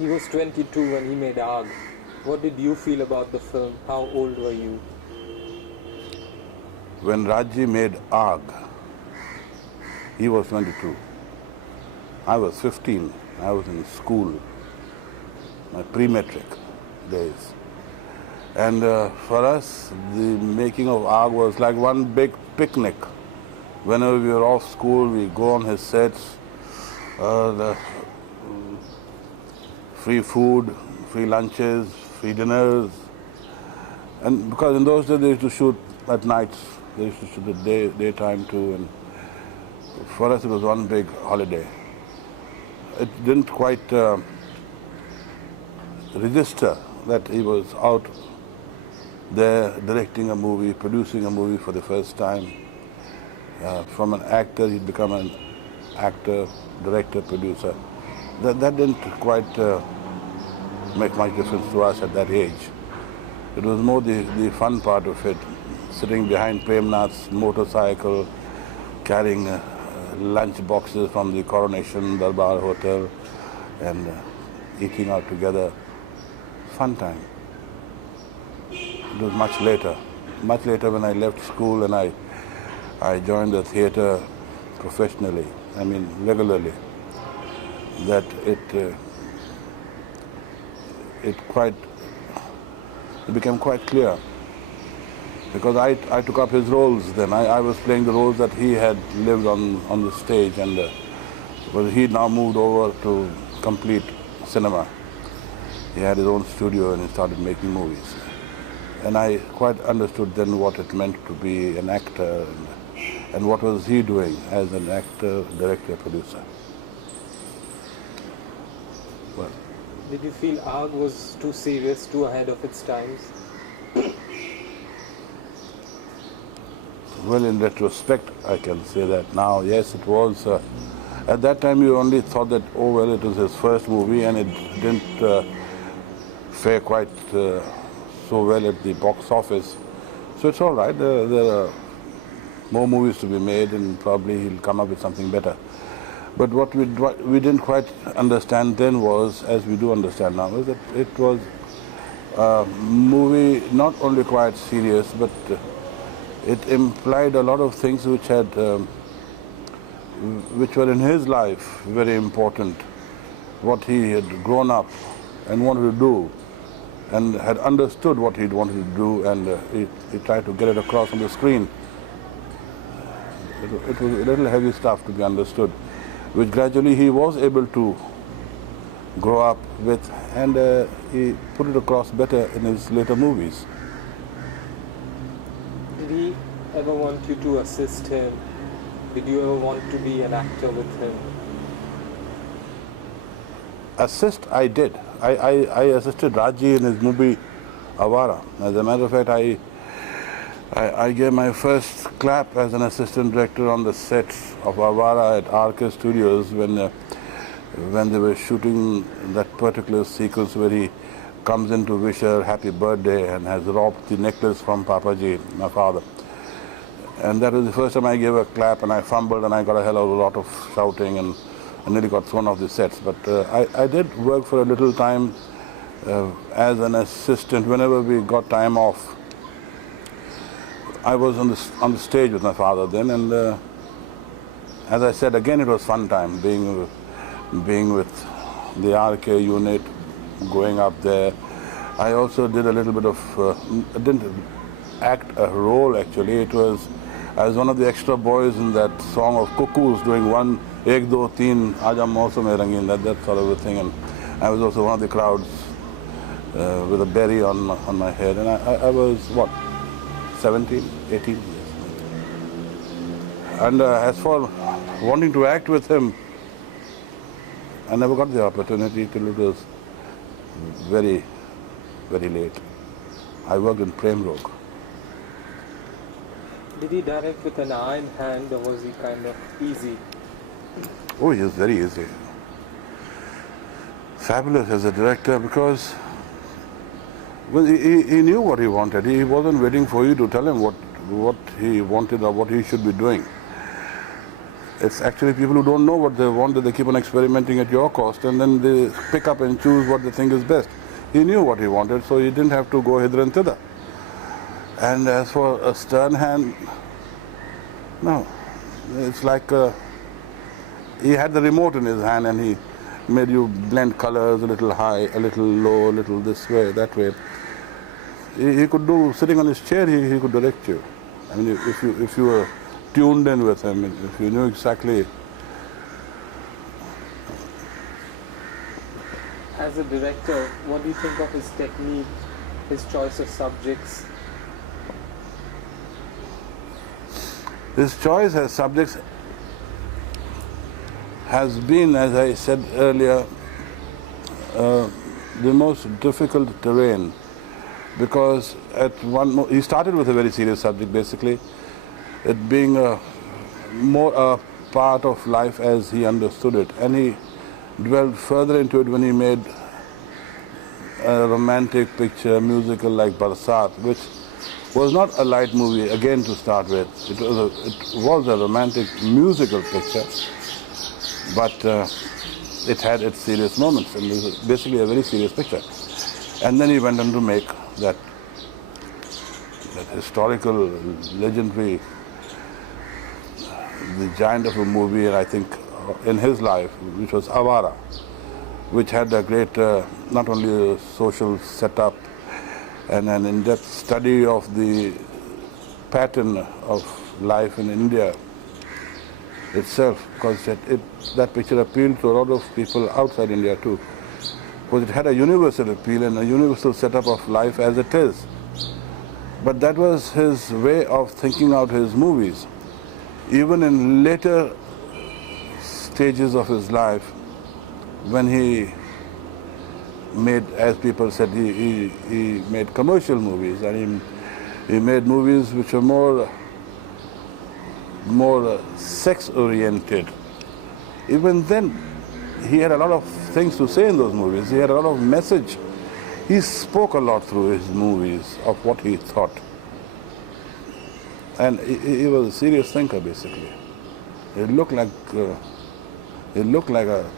He was 22 when he made Aag. What did you feel about the film? How old were you? When Raji made Aag, he was 22. I was 15. I was in school, my pre-metric days. And for us, the making of Aag was like one big picnic. Whenever we were off school, we go on his sets, the free food, free lunches, free dinners. And because in those days they used to shoot at nights, they used to shoot at daytime too. And for us it was one big holiday. It didn't quite register that he was out there directing a movie, producing a movie for the first time. From an actor, he'd become an actor, director, producer. That didn't quite make much difference to us at that age. It was more the fun part of it, sitting behind Premnath's motorcycle, carrying lunch boxes from the Coronation Darbar Hotel and eating out together. Fun time. It was much later when I left school and I joined the theatre professionally, I mean regularly, that it became quite clear. Because I took up his roles then. I was playing the roles that he had lived on the stage, and but he now moved over to complete cinema. He had his own studio and he started making movies. And I quite understood then what it meant to be an actor and what was he doing as an actor, director, producer. Well, did you feel Aag was too serious, too ahead of its times? Well, in retrospect, I can say that now. Yes, it was. At that time, you only thought that, oh, well, it was his first movie and it didn't fare quite so well at the box office. So it's all right. There are more movies to be made and probably he'll come up with something better. But what we didn't quite understand then was, as we do understand now, is that it was a movie not only quite serious, but it implied a lot of things which were in his life very important. What he had grown up and wanted to do, and had understood what he'd wanted to do, and he tried to get it across on the screen. It was a little heavy stuff to be understood, which gradually he was able to grow up with, and he put it across better in his later movies. Did he ever want you to assist him? Did you ever want to be an actor with him? Assist, I did. I assisted Raji in his movie Avara. As a matter of fact, I gave my first clap as an assistant director on the sets of Avara at RK Studios when they were shooting that particular sequence where he comes in to wish her happy birthday and has robbed the necklace from Papaji, my father. And that was the first time I gave a clap, and I fumbled and I got a hell of a lot of shouting and I nearly got thrown off the sets. But I did work for a little time as an assistant whenever we got time off. I was on the stage with my father then, and as I said, again it was fun time being with the RK unit, going up there. I also did a little bit of, I didn't act a role actually, I was one of the extra boys in that song of Cuckoos doing one, Ek, Do, Teen, Aaja Mausam Mein Rangeen, that sort of a thing. And I was also one of the crowds with a berry on my head. And I was, what, 17, 18 years. And as for wanting to act with him, I never got the opportunity till it was very, very late. I worked in Prem Rog. Did he direct with an iron hand, or was he kind of easy? Oh, he was very easy. Fabulous as a director, because well, he knew what he wanted. He wasn't waiting for you to tell him what he wanted or what he should be doing. It's actually people who don't know what they want, that they keep on experimenting at your cost, and then they pick up and choose what they think is best. He knew what he wanted, so he didn't have to go hither and thither. And as for a stern hand, no. It's like he had the remote in his hand and he made you blend colors a little high, a little low, a little this way, that way. He could do, sitting on his chair, he could direct you. I mean, if you were tuned in with him, if you knew exactly. As a director, what do you think of his technique, his choice of subjects? His choice as subjects has been, as I said earlier, the most difficult terrain, because he started with a very serious subject, basically, it being more a part of life as he understood it, and he dwelled further into it when he made a romantic picture, musical like Barsat, which was not a light movie, again, to start with. It was a romantic musical picture, but it had its serious moments, and it was basically a very serious picture. And then he went on to make that historical, legendary, the giant of a movie, and I think in his life, which was Avara, which had a great, not only a social setup and an in-depth study of the pattern of life in India itself, because that picture appealed to a lot of people outside India too, because it had a universal appeal and a universal setup of life as it is. But that was his way of thinking out his movies. Even in later stages of his life, when he made, as people said, he made commercial movies, and he made movies which were more sex-oriented. Even then, he had a lot of things to say in those movies. He had a lot of message. He spoke a lot through his movies of what he thought. And he was a serious thinker, basically. It looked like a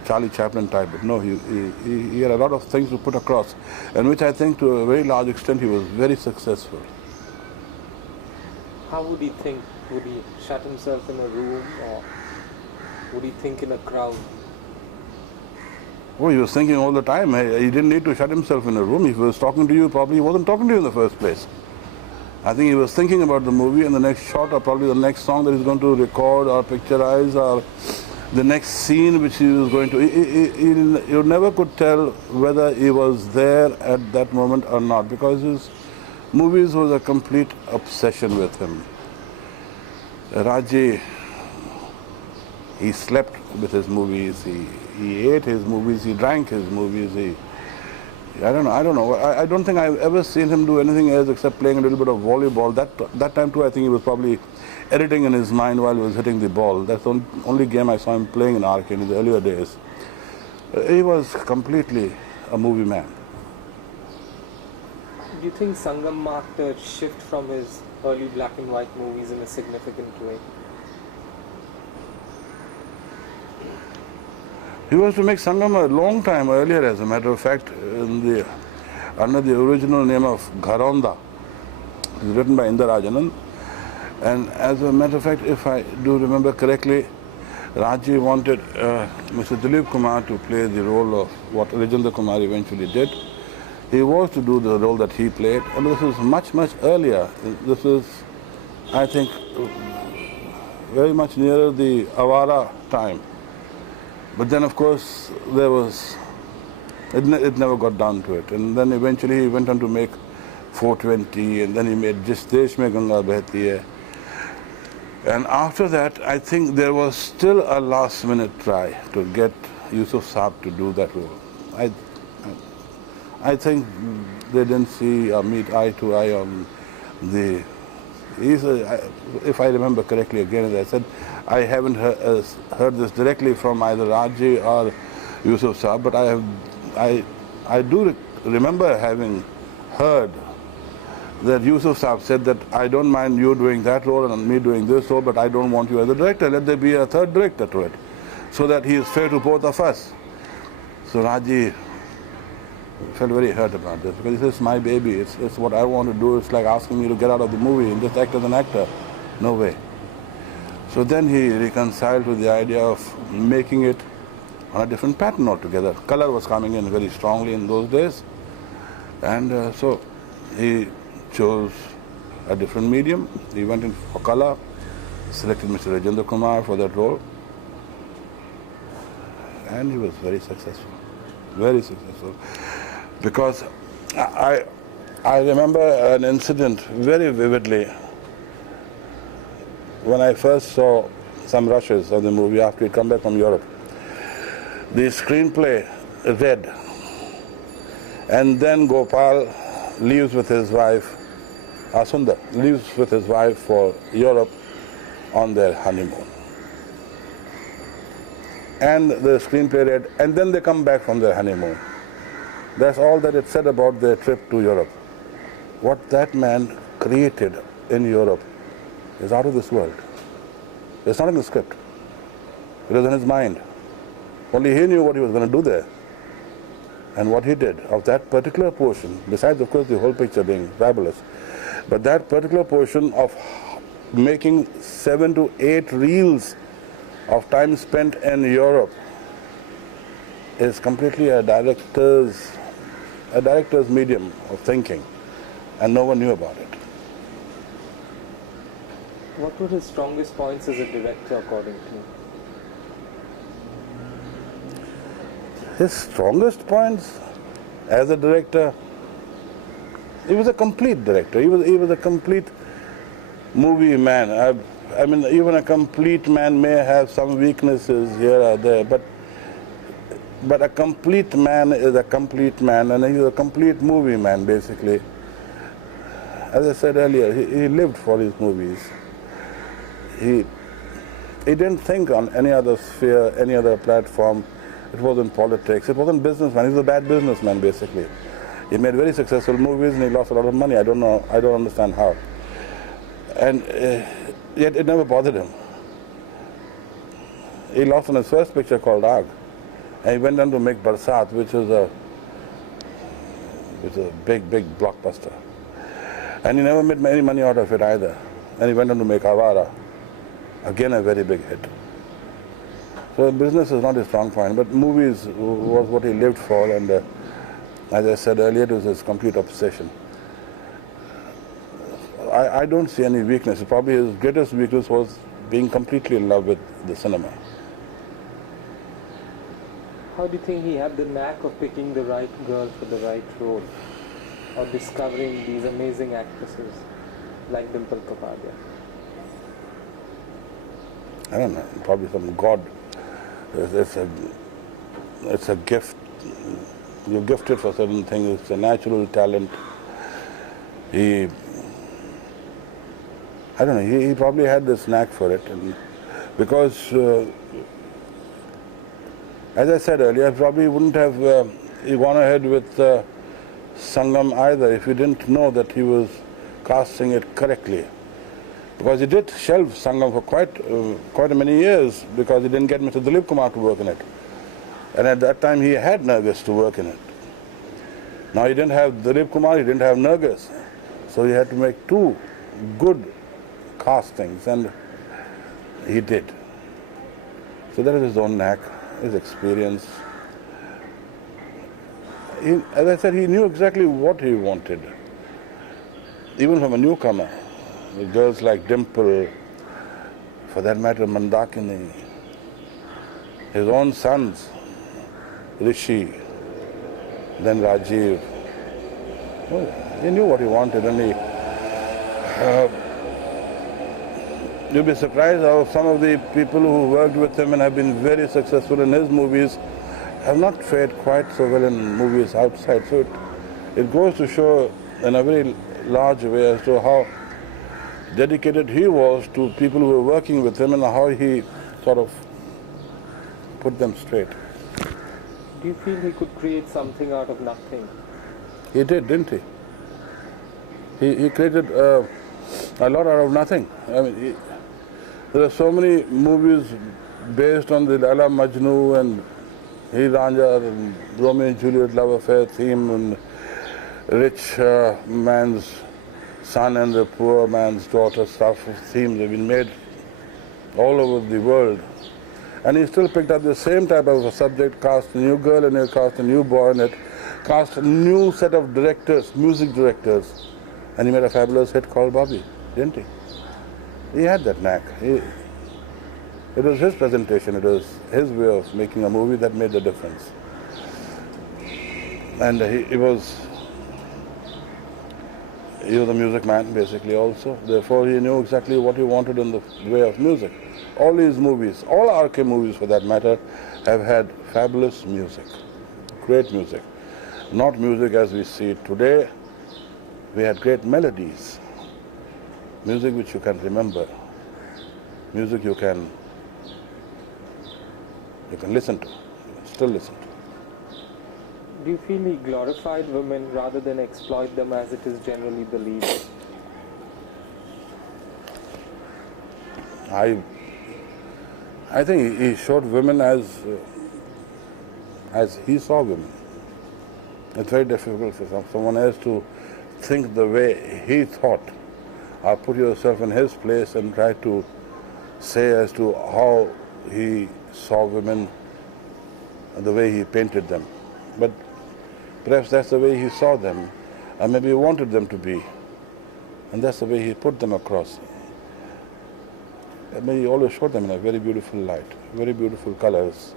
Charlie Chaplin type, but no, he had a lot of things to put across, and which I think to a very large extent he was very successful. How would he think? Would he shut himself in a room, or would he think in a crowd? Oh, he was thinking all the time. He didn't need to shut himself in a room. If he was talking to you, probably he wasn't talking to you in the first place. I think he was thinking about the movie and the next shot, or probably the next song that he's going to record or picturize, or the next scene which he was going to. You never could tell whether he was there at that moment or not, because his movies was a complete obsession with him. Raji, he slept with his movies, he ate his movies, he drank his movies, I don't know. I don't think I've ever seen him do anything else except playing a little bit of volleyball. That time too, I think he was probably editing in his mind while he was hitting the ball. That's the only game I saw him playing in Arcade in the earlier days. He was completely a movie man. Do you think Sangam marked a shift from his early black and white movies in a significant way? He was to make Sangam a long time earlier, as a matter of fact, under the original name of Gharonda. It was written by Indarajanan. And as a matter of fact, if I do remember correctly, Raji wanted Mr. Dilip Kumar to play the role of what Rajendra Kumar eventually did. He was to do the role that he played, and this was much, much earlier. This was, I think, very much nearer the Avara time. But then, of course, it never got down to it. And then eventually he went on to make 420, and then he made Jis Desh Mein Ganga Behti Hai. And after that, I think there was still a last-minute try to get Yusuf Saab to do that role. I think they didn't see or meet eye to eye on the. If I remember correctly, again, as I said, I haven't heard this directly from either Raji or Yusuf Saab, but I do remember having heard that Yusuf Saab said that I don't mind you doing that role and me doing this role, but I don't want you as a director. Let there be a third director to it, so that he is fair to both of us. So Raji felt very hurt about this, because he says, my baby, it's what I want to do. It's like asking me to get out of the movie and just act as an actor. No way. So then he reconciled with the idea of making it on a different pattern altogether. Color was coming in very strongly in those days, and so he chose a different medium. He went in for color, selected Mr. Rajendra Kumar for that role, and he was very successful. Very successful. Because I remember an incident very vividly when I first saw some rushes of the movie after he'd come back from Europe. The screenplay read, and then Gopal leaves with his wife, Sundar leaves with his wife for Europe on their honeymoon. And the screenplay read, and then they come back from their honeymoon. That's all that it said about their trip to Europe. What that man created in Europe is out of this world. It's not in the script. It was in his mind. Only he knew what he was going to do there. And what he did of that particular portion, besides of course the whole picture being fabulous, but that particular portion of making 7 to 8 reels of time spent in Europe is completely a director's medium of thinking, and no one knew about it. What were his strongest points as a director, according to you? His strongest points as a director, he was a complete director. He was a complete movie man. I mean, even a complete man may have some weaknesses here or there, but a complete man is a complete man, and he's a complete movie man, basically. As I said earlier, he lived for his movies. He didn't think on any other sphere, any other platform. It wasn't politics. It wasn't businessman. He was a bad businessman, basically. He made very successful movies and he lost a lot of money. I don't know. I don't understand how. And yet it never bothered him. He lost on his first picture called Aag. And he went on to make Barsat, which is a big blockbuster. And he never made any money out of it either. And he went on to make Avara. Again, a very big hit. So business is not his strong point, but movies was what he lived for, and as I said earlier, it was his complete obsession. I don't see any weakness. Probably his greatest weakness was being completely in love with the cinema. How do you think he had the knack of picking the right girl for the right role, or discovering these amazing actresses like Dimple Kapadia? I don't know, probably some God. It's a gift. You're gifted for certain things. It's a natural talent. I don't know, he probably had this knack for it. And because, as I said earlier, I probably wouldn't have gone ahead with Sangam either if he didn't know that he was casting it correctly. Because he did shelve Sangam for quite many years because he didn't get Mr. Dilip Kumar to work in it. And at that time he had Nargis to work in it. Now he didn't have Dilip Kumar, he didn't have Nargis. So he had to make 2 good castings, and he did. So that is his own knack, his experience. As I said, he knew exactly what he wanted, even from a newcomer. With girls like Dimple, for that matter Mandakini, his own sons, Rishi, then Rajiv. Well, he knew what he wanted, and you'll be surprised how some of the people who worked with him and have been very successful in his movies have not fared quite so well in movies outside. So it goes to show in a very large way as to how dedicated he was to people who were working with him and how he sort of put them straight. Do you feel he could create something out of nothing? He did, didn't he? He created a lot out of nothing. I mean, there are so many movies based on the Laila Majnu and He Ranja and Romeo and Juliet love affair theme and rich man's son and the poor man's daughter stuff of themes have been made all over the world. And he still picked up the same type of a subject, cast a new girl and he cast a new boy in it, cast a new set of directors, music directors, and he made a fabulous hit called Bobby, didn't he? He had that knack. It was his presentation, it was his way of making a movie that made the difference. And he was a music man basically also, therefore he knew exactly what he wanted in the way of music. All his movies, all RK movies for that matter, have had fabulous music, great music. Not music as we see it today. We had great melodies, music which you can remember, music you can listen to, you can still listen to. Do you feel he glorified women rather than exploit them as it is generally believed? I think he showed women as he saw women. It's very difficult for someone else to think the way he thought, or put yourself in his place and try to say as to how he saw women and the way he painted them. But perhaps that's the way he saw them, and maybe he wanted them to be, and that's the way he put them across. I mean, he always showed them in a very beautiful light, very beautiful colors,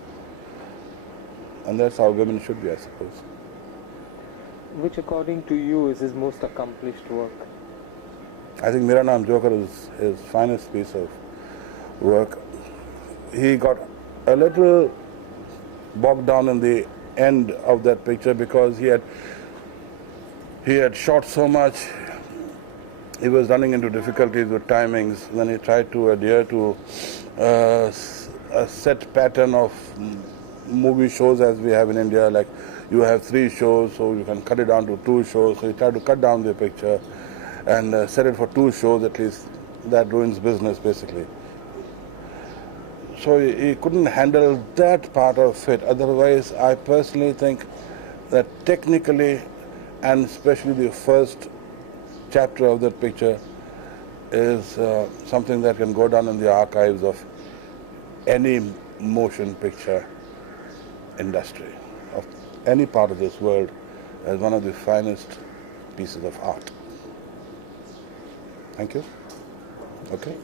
and that's how women should be, I suppose. Which, according to you, is his most accomplished work? I think Mera Naam Joker is his finest piece of work. He got a little bogged down in the end of that picture because he had shot so much. He was running into difficulties with timings. Then he tried to adhere to a set pattern of movie shows as we have in India, like you have 3 shows, so you can cut it down to 2 shows. So he tried to cut down the picture and set it for 2 shows at least. That ruins business basically. So he couldn't handle that part of it. Otherwise, I personally think that technically, and especially the first chapter of that picture, is something that can go down in the archives of any motion picture industry, of any part of this world, as one of the finest pieces of art. Thank you. Okay.